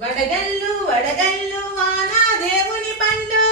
వడగల్లు వడగల్లు వానా దేవుని పండు.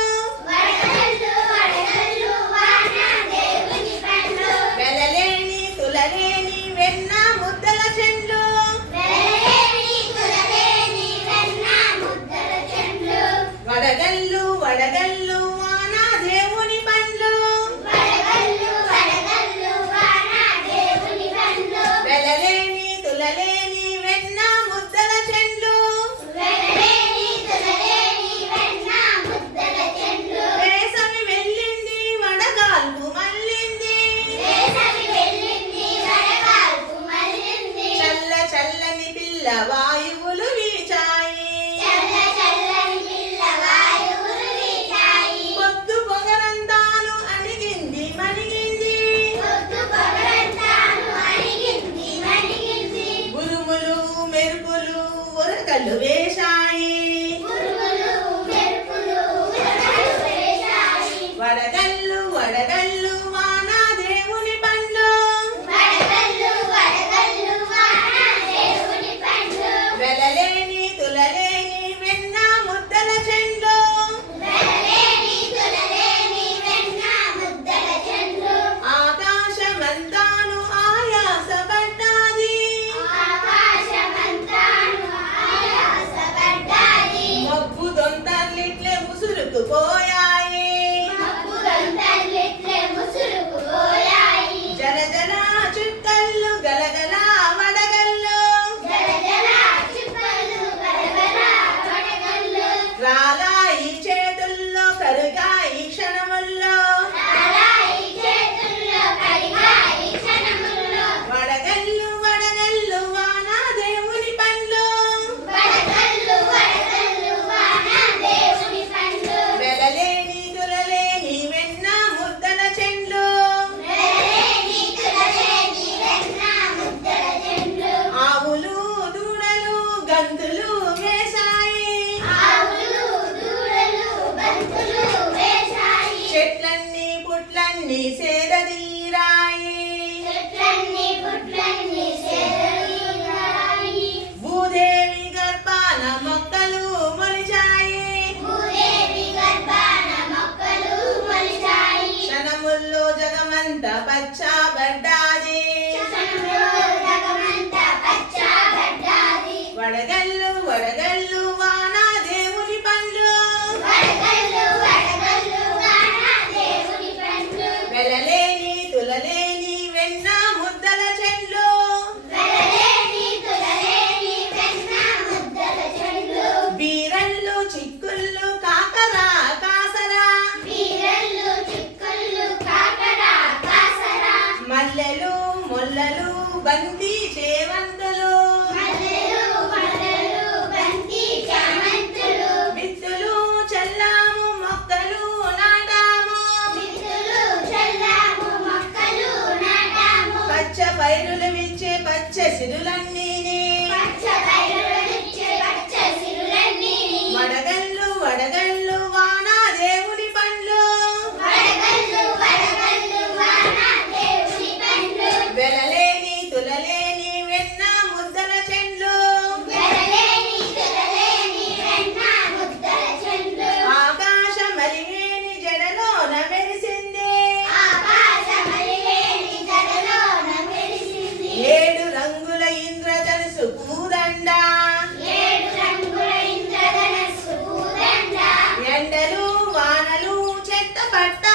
என்னை சேரதீரா వెలలేని తులలేని వెన్న ముద్దల చెట్లు బీరళ్ళు చిక్కుళ్ళు కాకరా కాసరా. మల్లెలు మొల్లలు బంతి చేవంతులు. బయలులు విచ్చే పచ్చ సిరులన్నీ వడగళ్ళు వడగళ్ళు ಬರ್ತಾ